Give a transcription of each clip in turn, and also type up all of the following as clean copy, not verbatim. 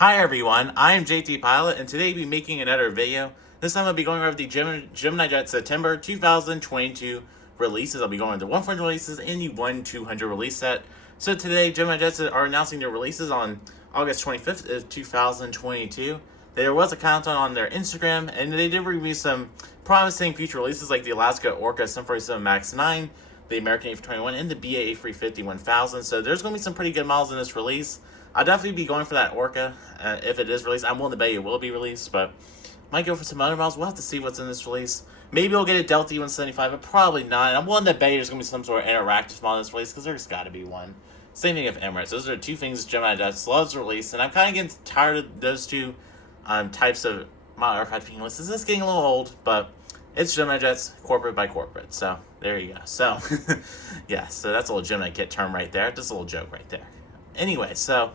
Hi everyone, I am JT Pilot, and today we'll be making another video. This time I'll be going over the Gemini Jets September 2022 releases. I'll be going over the 140 releases and the 1-200 release set. So today, Gemini Jets are announcing their releases on August 25th of 2022. There was a countdown on their Instagram, and they did review some promising future releases like the Alaska Orca 747 MAX 9, the American A321, and the BA A350 1000. So there's going to be some pretty good models in this release. I'll definitely be going for that Orca if it is released. I'm willing to bet it will be released, but might go for some other models. We'll have to see what's in this release. Maybe we'll get a Delta E175, but probably not. I'm willing to bet there's going to be some sort of interactive model in this release because there's got to be one. Same thing with Emirates. Those are two things Gemini Jets loves to release, and I'm kind of getting tired of those two types of model aircraft being listed. This is getting a little old, but it's Gemini Jets corporate by corporate. So there you go. So yeah, so that's a little Gemini Kit term right there. Just a little joke right there. Anyway, so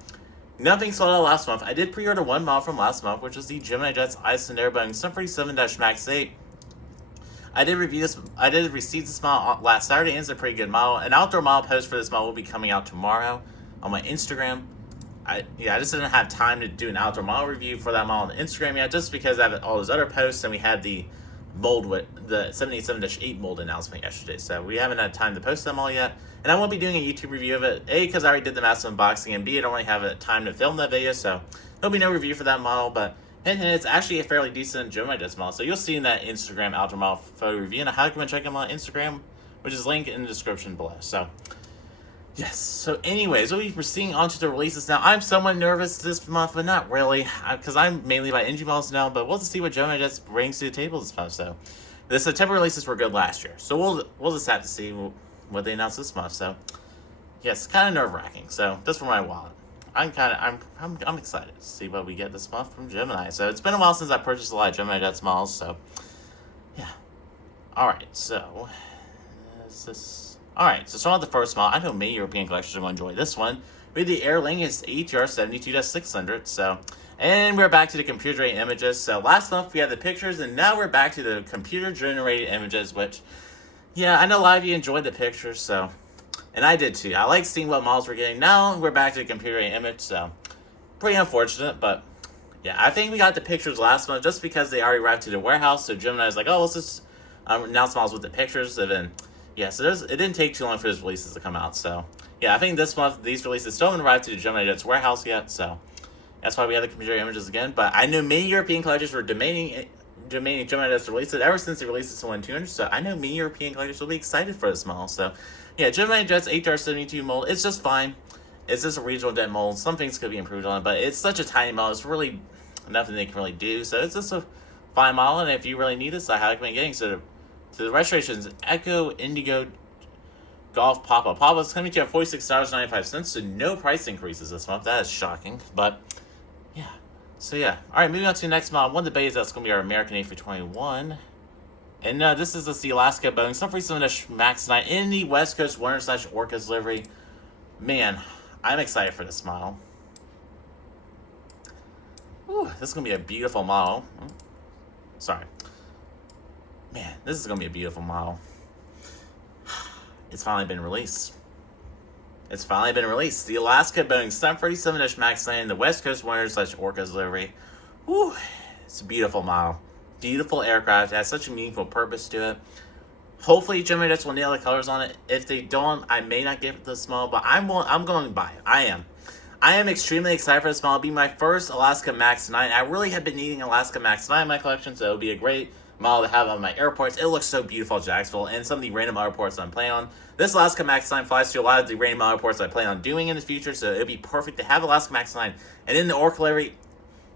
nothing sold out last month. I did pre-order one model from last month, which was the Gemini Jets Icelandair Boeing 747-MAX 8. I did receive this model last Saturday, and it's a pretty good model. An outdoor model post for this model will be coming out tomorrow on my Instagram. I just didn't have time to do an outdoor model review for that model on Instagram yet, just because I have all those other posts, and we had the mold with the 787-8 mold announcement yesterday, so we haven't had time to post them all yet. And I won't be doing a YouTube review of it, A, because I already did the massive unboxing, and B, I don't really have time to film that video, so there'll be no review for that model. But it's actually a fairly decent Gemini Jets model, so you'll see in that Instagram outdoor model photo review, and I highly recommend checking them on Instagram, which is linked in the description below. So yes, so anyways, we'll be proceeding on to the releases now. I'm somewhat nervous this month, but not really, because I'm mainly by NG models now, but we'll just see what Gemini Jets brings to the table this month. So the September releases were good last year, so we'll just have to see what they announced this month. So yes, kind of nerve-wracking. So just for my wallet, I'm excited to see what we get this month from Gemini. So it's been a while since I purchased a lot of Gemini Jets models, so yeah. Alright, so is this... Alright, so starting with the first model, I know many European collectors are going to enjoy this one. We have the Aer Lingus ATR 72-600, so... And we're back to the computer-generated images. So last month we had the pictures, and now we're back to the computer-generated images, which... Yeah, I know a lot of you enjoyed the pictures, so... And I did too. I like seeing what models we're getting. Now we're back to the computer-generated image, so... Pretty unfortunate, but... Yeah, I think we got the pictures last month just because they already arrived to the warehouse, so Gemini's like, oh, let's just announce models with the pictures, and then... Yeah, so it didn't take too long for those releases to come out, so... Yeah, I think this month, these releases still haven't arrived to the Gemini Jets warehouse yet, so... That's why we have the computer images again, but I know many European collectors were demanding Gemini Jets to release it ever since they released it to 1-200, so I know many European collectors will be excited for this model, so... Yeah, Gemini Jets ATR 72 mold, it's just fine. It's just a regional jet mold. Some things could be improved on it, but it's such a tiny model, it's really nothing they can really do, so it's just a fine model, and if you really need this, I highly recommend getting. So the registration is Echo Indigo Golf Papa. Papa is coming to you at $46.95, so no price increases this month. That is shocking, but yeah. So yeah. Alright, moving on to the next model. One of the bays that's going to be our American A321. And this is the Alaska Boeing 747-MAX 9 in the West Coast Warner/Orca's livery. Man, I'm excited for this model. Ooh, this is going to be a beautiful model. Sorry. Man, this is going to be a beautiful model. It's finally been released. It's finally been released. The Alaska Boeing 747-MAX 9 in the West Coast Warner/Orca's livery. Ooh, it's a beautiful model. Beautiful aircraft. It has such a meaningful purpose to it. Hopefully, Gemini Jets will nail the colors on it. If they don't, I may not get this model, but I'm going to buy it. I am extremely excited for this model. It'll be my first Alaska MAX 9. I really have been needing Alaska MAX 9 in my collection, so it'll be a great model to have on my airports. It looks so beautiful at Jacksonville and some of the random airports I'm planning on. This Alaska MAX 9 flies to a lot of the random airports I plan on doing in the future, so it'll be perfect to have Alaska MAX 9. And in the Orca livery,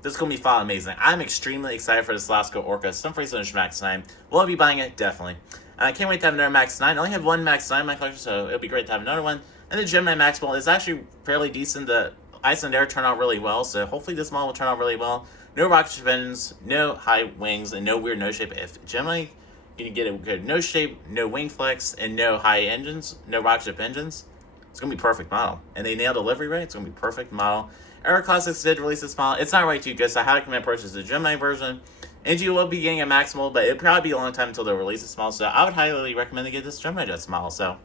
this is going to be fun, amazing. I'm extremely excited for this Alaska Orca 747-MAX 9. Will I be buying it? Definitely. And I can't wait to have another MAX 9. I only have one MAX 9 in my collection, so it'll be great to have another one. And the Gemini Max model is actually fairly decent. The Icelandair turned out really well, so hopefully this model will turn out really well. No rocket ship engines, no high wings, and no weird nose shape. If Gemini, you can get a good nose shape, no wing flex, and no high engines, no rocket ship engines, it's going to be a perfect model. And they nailed delivery rate. It's going to be a perfect model. Aero Classics did release this model. It's not really too good, so I highly recommend purchase the Gemini version. NG will be getting a Max model, but it'll probably be a long time until they'll release this model, so I would highly recommend to get this Gemini Jets model. So,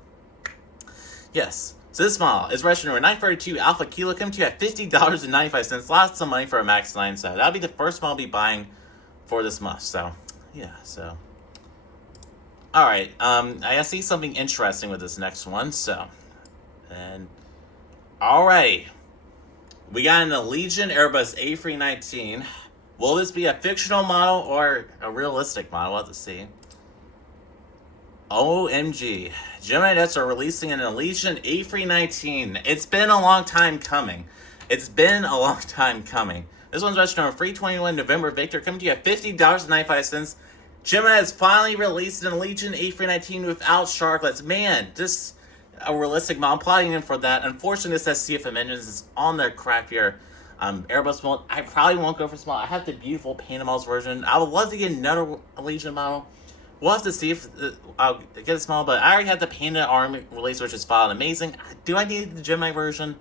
yes. So this model is registered number 932 Alpha Kilo, coming to you at $50.95. Lots of money for a Max 9, so that'll be the first model I'll be buying for this month. So, yeah, so. Alright, I see something interesting with this next one, so. And, alright. We got an Allegiant Airbus A319. Will this be a fictional model or a realistic model? We'll have to see. OMG. Gemini Jets are releasing an Allegiant A319. It's been a long time coming. It's been a long time coming. This one's registered on 321 November Victor, coming to you at $50.95. Gemini has finally released an Allegiant A319 without sharklets. Man, just a realistic model. I'm plotting in for that. Unfortunately, this has CFM engines. It's on the crappier Airbus model. I probably won't go for small. I have the beautiful painted models version. I would love to get another Allegiant model. We'll have to see if I'll get a small, but I already have the painted arm release, which is filed amazing. Do I need the Gemini version?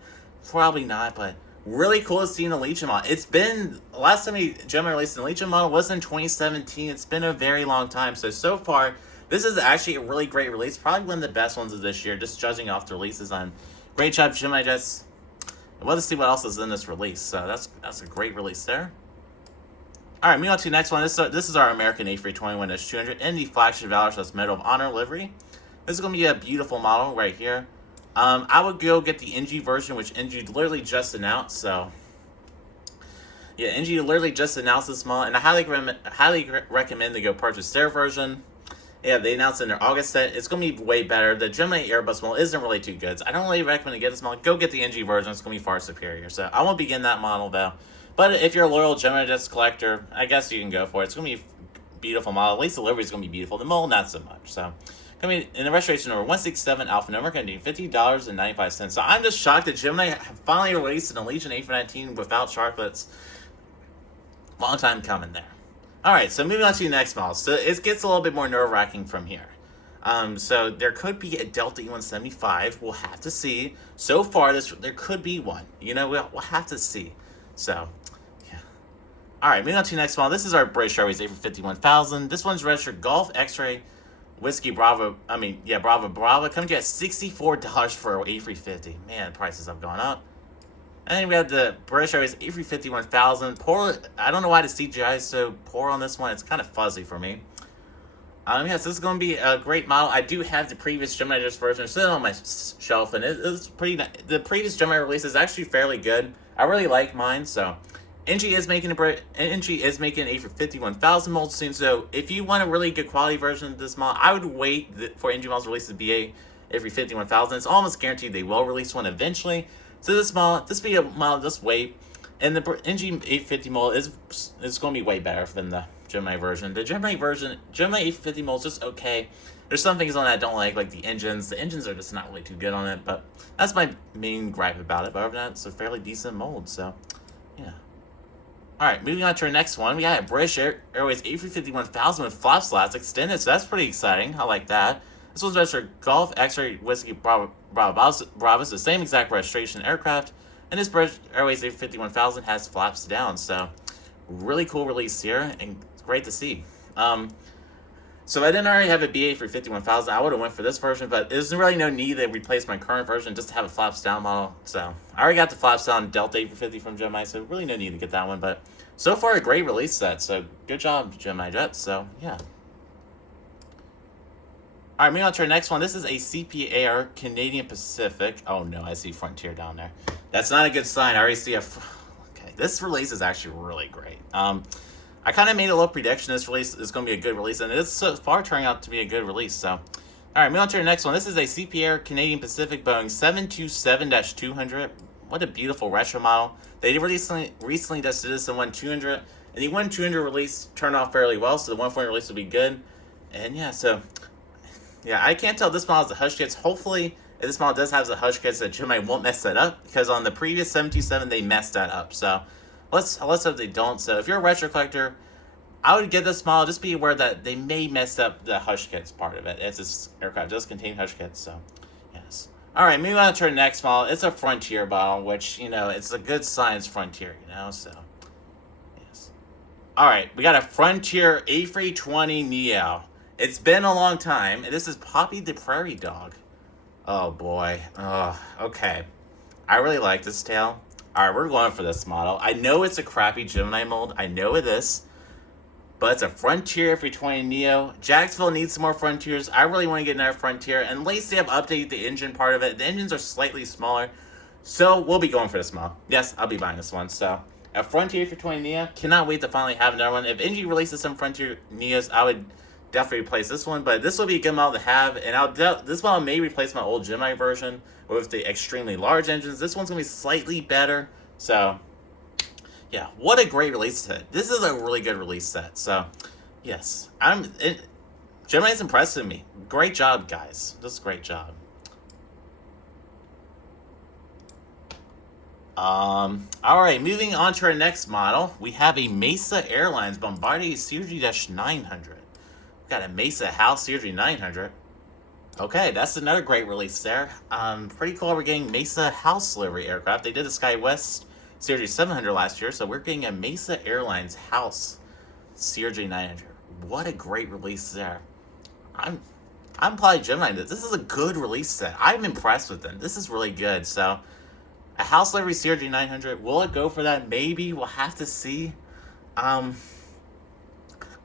Probably not, but really cool to see an Allegiant model. It's been, last time Gemini released an Allegiant model was in 2017. It's been a very long time. So far, this is actually a really great release. Probably one of the best ones of this year, just judging off the releases on. Great job, Gemini Jets. We'll have to see what else is in this release. So that's a great release there. Alright, moving on to the next one. This is our American A321-200 in the flagship Valorous Medal of Honor livery. This is going to be a beautiful model right here. I would go get the NG version, which NG literally just announced. So, yeah, NG literally just announced this model, and I highly recommend to go purchase their version. Yeah, they announced in their August set. It's going to be way better. The Gemini Airbus model isn't really too good, so I don't really recommend to get this model. Go get the NG version. It's going to be far superior. So I won't be getting that model, though. But if you're a loyal Gemini Jets collector, I guess you can go for it. It's going to be a beautiful model. At least the livery is going to be beautiful. The mold, not so much. So, going to be in the registration number 167 Alpha number, going to be $50.95. So I'm just shocked that Gemini have finally released an Allegiant A319 without sharklets. Long time coming there. Alright, so moving on to the next model. So it gets a little bit more nerve-wracking from here. So there could be a Delta E175. We'll have to see. So far, there could be one. You know, we'll have to see. So, yeah. Alright, moving on to the next model. This is our British Airways A350-1000. This one's registered Golf X-Ray Whiskey Bravo. Bravo. Coming to you at $64 for an A350. Man, prices have gone up. And then we have the British Airways A350-1000. Poor, I don't know why the CGI is so poor on this one. It's kind of fuzzy for me. Yes, this is going to be a great model. I do have the previous Gemini Jets version sitting on my shelf, and it's pretty. The previous Gemini release is actually fairly good. I really like mine. So, NG is making an A350-1000 mold soon. So, if you want a really good quality version of this model, I would wait for NG models release to be A350-1000. It's almost guaranteed they will release one eventually. So this be a model, just wait. And the NG 850 mold is going to be way better than the Gemini version. The Gemini 850 mold is just okay. There's some things on that I don't like the engines. The engines are just not really too good on it, but that's my main gripe about it. But other than that, it's a fairly decent mold, so yeah. Alright, moving on to our next one. We got a British Airways A350-1000 with flap slats extended, so that's pretty exciting. I like that. This one's registered Golf X-Ray Whiskey Bravo. It's the same exact registration aircraft, and this British Airways A350-1000 has flaps down, so really cool release here, and it's great to see. So if I didn't already have a BA for 51,000, I would have went for this version, but there's really no need to replace my current version just to have a flaps down model. So I already got the flaps down Delta 850 from Gemini, so really no need to get that one. But so far, a great release set. So good job, Gemini Jets. So yeah. All right, moving on to our next one. This is a CPAR Canadian Pacific. Oh no, I see Frontier down there. That's not a good sign. I already see a. Okay, this release is actually really great. I kind of made a little prediction this release is going to be a good release, and it's so far turning out to be a good release. So, all right, moving on to our next one. This is a CPAir Canadian Pacific Boeing 727-200. What a beautiful retro model. They recently tested this in 1200, and the 1200 release turned out fairly well, so the 140 release will be good. And yeah, so yeah, I can't tell if this model has the hush kits. Hopefully, if this model does have the hush kits, that Gemini won't mess that up, because on the previous 727 they messed that up. So let's hope they don't. So if you're a retro collector, I would get this model. Just be aware that they may mess up the hush kits part of it, as this aircraft does contain hush kits. So yes. All right, moving on to our next model. It's a Frontier model, which, you know, it's a good science Frontier, you know. So yes. All right, we got a Frontier A320 Neo. It's been a long time. This is Poppy the Prairie Dog. Oh boy. Oh, okay. I really like this tail. Alright, we're going for this model. I know it's a crappy Gemini mold. I know it is. But it's a Frontier A320 Neo. Jacksonville needs some more Frontiers. I really want to get another Frontier. And lately I've updated the engine part of it. The engines are slightly smaller. So we'll be going for this model. Yes, I'll be buying this one. So a Frontier A320 Neo. Cannot wait to finally have another one. If NG releases some Frontier Neos, I would definitely replace this one. But this will be a good model to have. And this model may replace my old Gemini version with the extremely large engines. This one's going to be slightly better. So yeah, what a great release set. This is a really good release set. So, yes, Gemini's impressing me. Great job, guys. Just great job. Alright, moving on to our next model. We have a Mesa Airlines Bombardier CRG-900. We've got a Mesa House CRG-900. Okay, that's another great release there. Pretty cool we're getting Mesa House livery aircraft. They did the SkyWest CRG 700 last year, so we're getting a Mesa Airlines House CRG 900. What a great release there. I'm probably Gemini. This is a good release set. I'm impressed with them. This is really good. So, a House livery CRG 900. Will it go for that? Maybe. We'll have to see. I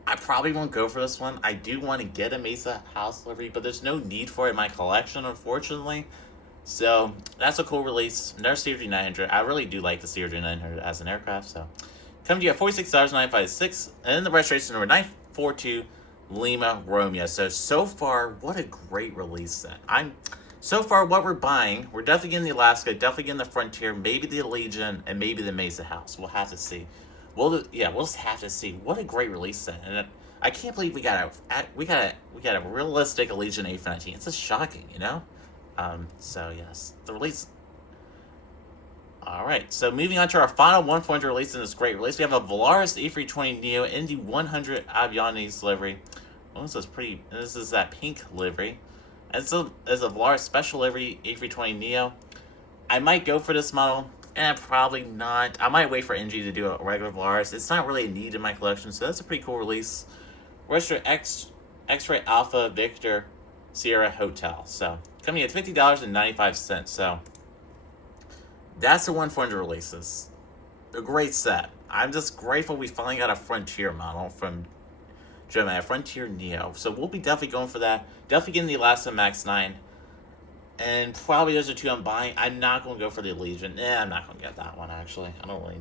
probably won't go for this one. I do want to get a Mesa House livery, but there's no need for it in my collection, unfortunately. So, that's a cool release. Another CRG 900. I really do like the CRG 900 as an aircraft. So, come to you at $46,956. And the registration number 942 Lima Romeo. So far, what a great release set. So far, what we're buying, we're definitely getting the Alaska, definitely getting the Frontier, maybe the Legion, and maybe the Mesa House. We'll have to see. We'll just have to see. What a great release set. And I can't believe we got a realistic Legion A-15. It's just shocking, you know? So yes, the release. All right, so moving on to our final 1-400 release in this great release, we have a Volaris A320 Neo Indy 100 Avianis livery. Well, this is that pink livery. As a Volaris special livery A320 Neo. I might go for this model. Probably not. I might wait for NG to do a regular Volaris. It's not really a need in my collection, so that's a pretty cool release. Register X-Ray Alpha Victor Sierra Hotel. So, coming at $50.95. So, that's the 1-400 releases. A great set. I'm just grateful we finally got a Frontier model from Gemini, a Frontier Neo. So, we'll be definitely going for that. Definitely getting the Alaska Max 9. And probably those are two I'm buying. I'm not going to go for the Legion. I'm not going to get that one, actually. I don't really...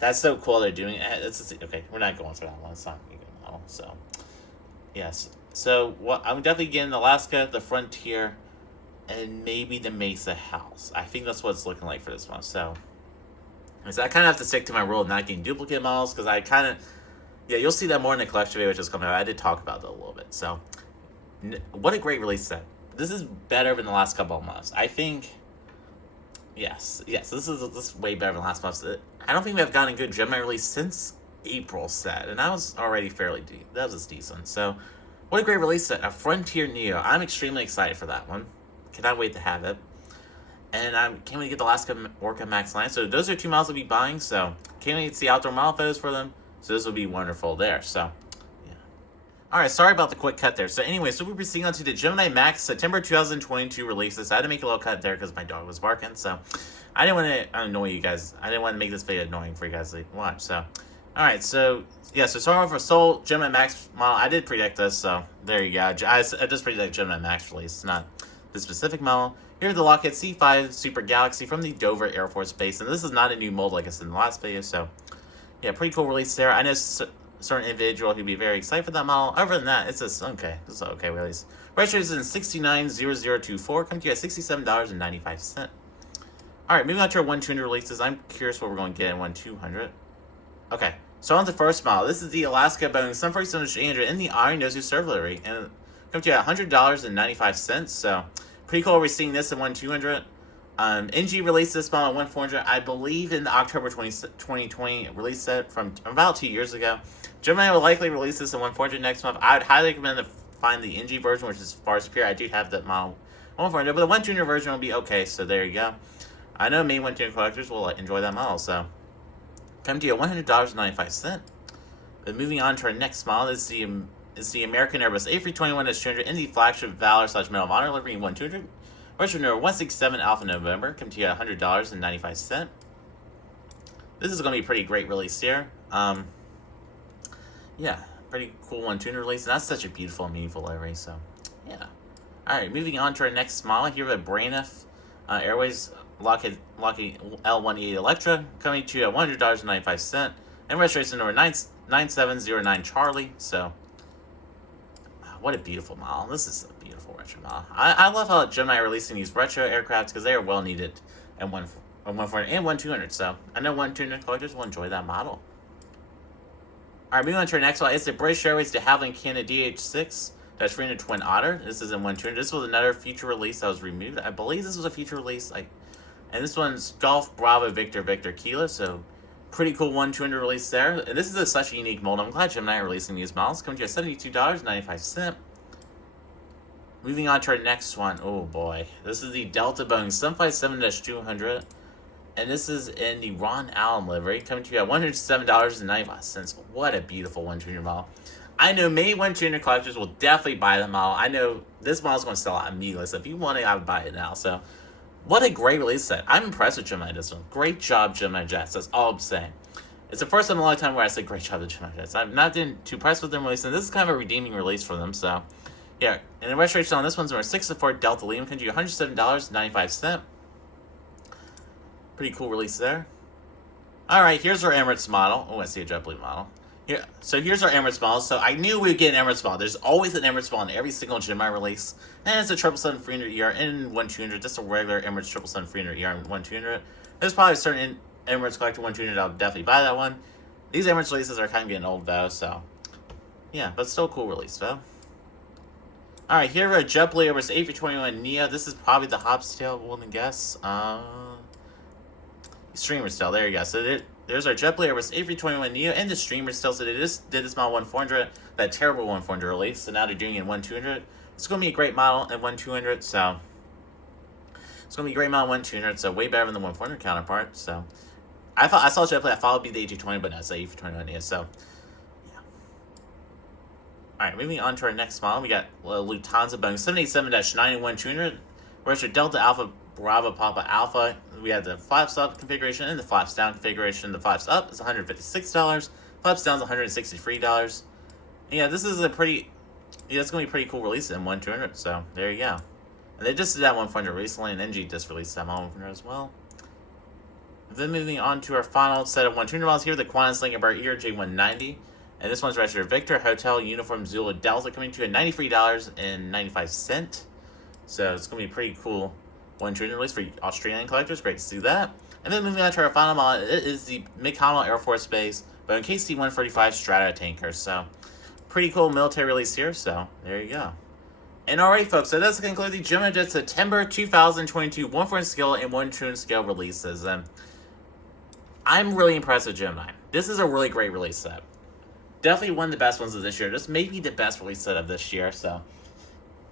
That's so cool they're doing it. Okay, we're not going for that one. It's not a good model. So, yes. So, I'm definitely getting the Alaska, the Frontier, and maybe the Mesa House. I think that's what it's looking like for this one. So I kind of have to stick to my rule of not getting duplicate models, because I kind of... Yeah, you'll see that more in the collection video, which is coming out. I did talk about that a little bit. So, what a great release set. This is better than the last couple of months. I think... Yes, this is way better than last month's. I don't think we've gotten a good Gemini release since April set, and that was already fairly deep. That was decent. So, what a great release set. A Frontier Neo. I'm extremely excited for that one. Cannot wait to have it. And I can't wait to get the Alaska Orca Max 9. So, those are two models I'll be buying. So, can't wait to see outdoor model photos for them. So, this will be wonderful there. So, yeah. Alright, sorry about the quick cut there. So, anyway, we'll be proceeding on to the Gemini Max September 2022 releases. I had to make a little cut there because my dog was barking. So, I didn't want to annoy you guys. I didn't want to make this video annoying for you guys to watch. So, alright, so, yeah, so starting for Soul Gemini Max model. I did predict this, so there you go. I just predicted Gemini Max release, not the specific model. Here's the Lockheed C5 Super Galaxy from the Dover Air Force Base. And this is not a new mold like I said in the last video, so yeah, pretty cool release there. I know certain individual who'd be very excited for that model. Other than that, it's just okay. It's an okay release. Registration is in 690024. Come to you at $67.95. Alright, moving on to our 1-200 releases. I'm curious what we're going to get in 1-200. Okay, so on the first model. This is the Alaska Boeing 747-800 in the Iron Nose Serve livery. And come to you at $100.95. So, pretty cool we're seeing this in 1-200. NG released this model at 1-400, I believe, in the October 2020 release set from about 2 years ago. Gemini will likely release this in 1-400 next month. I would highly recommend to find the NG version, which is far superior. I do have that model 1-400, but the 1-200 version will be okay, so there you go. I know main 1-200 collectors will enjoy that model, so come to you at $100.95. But moving on to our next model, this is the American Airbus A321-200 in the flagship Valor/Medal of Honor livery 1200. Registration number 167 Alpha November. Come to you at $100.95. This is going to be a pretty great release here. Yeah, pretty cool 1200 release, and that's such a beautiful and meaningful livery, so yeah. Alright, moving on to our next model. Here we have Braniff Airways Lockheed L188 Electra, coming to you at $100.95, and registration number 9709 Charlie. So, what a beautiful model. This is a beautiful retro model. I love how Gemini are releasing these retro aircraft because they are well needed and 140 and 1200. So, I know 1200 collectors will enjoy that model. Alright, moving on to our next one. It's the British Airways de Havilland Canada DH6 300 Twin Otter. This is in 1200. This was another future release that was removed. I believe this was a future release. And this one's Golf Bravo Victor Victor Kilo. So, pretty cool 1200 release there. And this is such a unique mold. I'm glad Gemini are releasing these models. Coming to you at $72.95. Moving on to our next one. Oh boy. This is the Delta Boeing 757-200. And this is in the Ron Allen livery. Coming to you at $107.95. What a beautiful 1200 model. I know many 1200 collectors will definitely buy the model. I know this model is going to sell out immediately. So if you want it, I would buy it now. So what a great release set. I'm impressed with Gemini this one. Great job, Gemini Jets. That's all I'm saying. It's the first time in a long time where I say great job to Gemini Jets. I've not been too impressed with them releasing. This is kind of a redeeming release for them. So yeah. And the registration on this one's number 64 Delta Lima. Comes to you $107.95. Pretty cool release there. Alright, here's our Emirates model. Oh, I see a JetBlue model. Yeah, so here's our Emirates model. So I knew we'd get an Emirates model. There's always an Emirates model in every single Gemini release. And it's a 777-300ER in 1200. Just a regular Emirates 777-300ER in 1200. There's probably a certain Emirates collector 1200 I'll definitely buy that one. These Emirates releases are kind of getting old though, so yeah, but still a cool release though. Alright, here we are JetBlue Airbus A321neo. This is probably the Hobbs tail, wouldn't guess. Streamer still, there you go. So there's our JetBlue Airbus A321neo and the streamer still. So they just did this model 1400, that terrible 1400 release. So now they're doing it in 1200. It's going to be a great model in 1200. So it's going to be a great model in 1200. So way better than the 1400 counterpart. So I saw JetBlue. I thought it'd be the A320, but no, it's the A321neo. So yeah. All right, moving on to our next model, we got Lufthansa Boeing 787-9 in 1200. Where's your Delta Alpha Bravo Papa Alpha? We have the flaps up configuration and the flaps down configuration. The flaps up is $156. Flaps down is $163. And yeah, this is a pretty, it's going to be a pretty cool release in 1200. So there you go. And they just did that 100 recently, and NG just released that model 100 as well. Then moving on to our final set of 1200 models here, the Qantas Lincoln Ear J190. And this one's registered Victor Hotel Uniform Zulu Delta, coming to $93.95. So it's going to be pretty cool 1200 release for Australian collectors. Great to see that. And then moving on to our final model, it is the McConnell Air Force Base Boeing KC-135 Strata tanker. So pretty cool military release here. So there you go. And alright folks, so that's conclude the Gemini Jets September 2022 1/4 scale and 1/2 scale releases. And I'm really impressed with Gemini. This is a really great release set. Definitely one of the best ones of this year. This may be the best release set of this year. So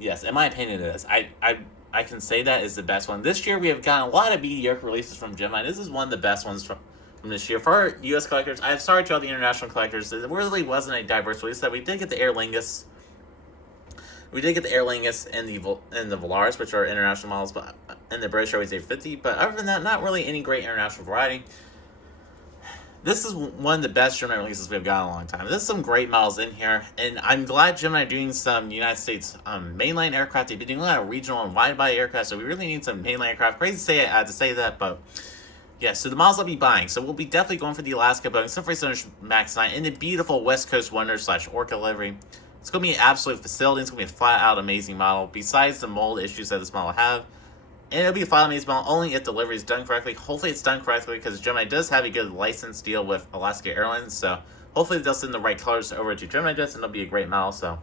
yes, in my opinion it is. I can say that is the best one. This year we have gotten a lot of mediocre releases from Gemini. This is one of the best ones from this year. For our U.S. collectors, I'm sorry to all the international collectors. It really wasn't a diverse release set. We did get the Aer Lingus. We did get the Aer Lingus and the Volaris, which are international models, but and the British Airways A50. But other than that, not really any great international variety. This is one of the best Gemini releases we've got in a long time. There's some great models in here, and I'm glad Gemini are doing some United States mainline aircraft. They've been doing a lot of regional and wide-body aircraft, so we really need some mainline aircraft. Crazy to say I had to say that, but yeah, so the models I'll be buying. So we'll be definitely going for the Alaska Boeing 747 MAX 9 in the beautiful West Coast Wonder / Orca livery. It's going to be an absolute facility. It's going to be a flat-out amazing model, besides the mold issues that this model have. And it'll be a flat amazing model only if delivery is done correctly. Hopefully it's done correctly, because Gemini does have a good license deal with Alaska Airlines. So hopefully they'll send the right colors over to Gemini Jets, and it'll be a great model. So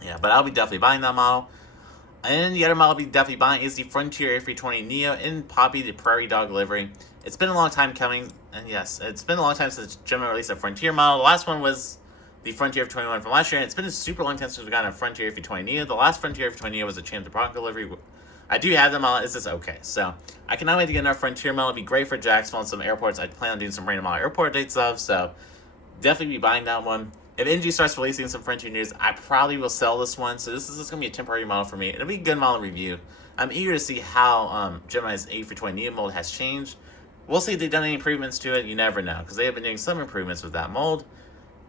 yeah, but I'll be definitely buying that model. And the other model I'll be definitely buying is the Frontier A320neo in Poppy the Prairie Dog livery. It's been a long time coming, and yes, it's been a long time since Gemini released a Frontier model. The last one was the Frontier F21 from last year, and it's been a super long time since we've gotten a Frontier F20neo. The last Frontier F20neo was a Champ de Bronco delivery. I do have them all. It's just okay. So I cannot wait to get another Frontier model. It'd be great for Jacksonville and some airports I plan on doing some random model airport dates of. So definitely be buying that one. If NG starts releasing some Frontier news, I probably will sell this one. So this is just going to be a temporary model for me. It'll be a good model review. I'm eager to see how Gemini's 8x20 Neo mold has changed. We'll see if they've done any improvements to it. You never know, because they have been doing some improvements with that mold.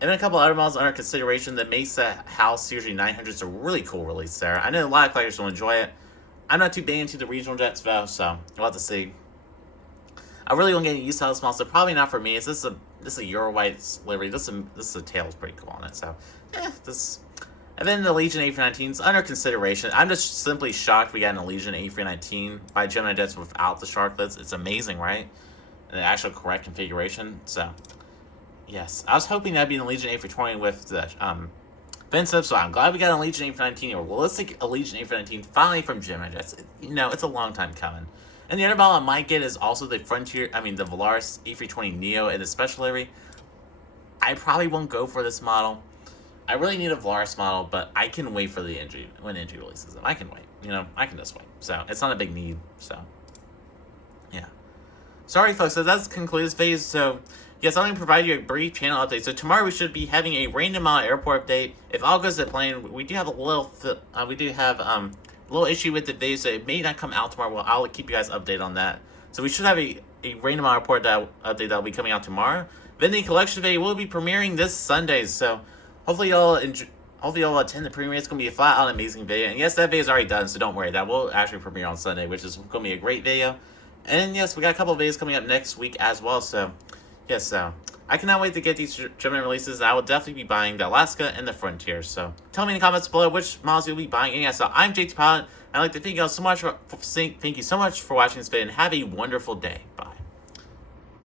And then a couple other models under consideration. The Mesa House Series 900 is a really cool release there. I know a lot of collectors will enjoy it. I'm not too big into the regional jets, though, so we'll have to see. I really won't get used to this model, so probably not for me. This is a Euro white livery. This is a tail is pretty cool on it, so this. And then the Legion A319 is under consideration. I'm just simply shocked we got an Legion A319 by Gemini Jets without the sharklets. It's amazing, right? And the actual correct configuration. So, yes. I was hoping that'd be an Legion A320 with the Offensive, so I'm glad we got a Legion A319, a realistic Legion A319 finally from Gemini Jets. It's a long time coming. And the other model I might get is also the the Valaris A320 Neo in the special livery. I probably won't go for this model. I really need a Valaris model, but I can wait for the NG when NG releases them. I can wait. I can just wait. So it's not a big need. So yeah. Sorry, folks. So that's concludes this phase. So yes, I'm going to provide you a brief channel update. So tomorrow we should be having a random airport update. If all goes to plan, we do have a little issue with the video, so it may not come out tomorrow. Well, I'll keep you guys updated on that. So we should have a random airport update that will be coming out tomorrow. Then the collection video will be premiering this Sunday. So hopefully y'all attend the premiere. It's going to be a flat out amazing video. And yes, that video is already done, so don't worry. That will actually premiere on Sunday, which is going to be a great video. And yes, we got a couple of videos coming up next week as well. So yes, so I cannot wait to get these Gemini releases. I will definitely be buying the Alaska and the Frontier. So tell me in the comments below which models you'll be buying. And yeah, so I'm JT Pilot. I'd like to thank you all so much thank you so much for watching this video, and have a wonderful day.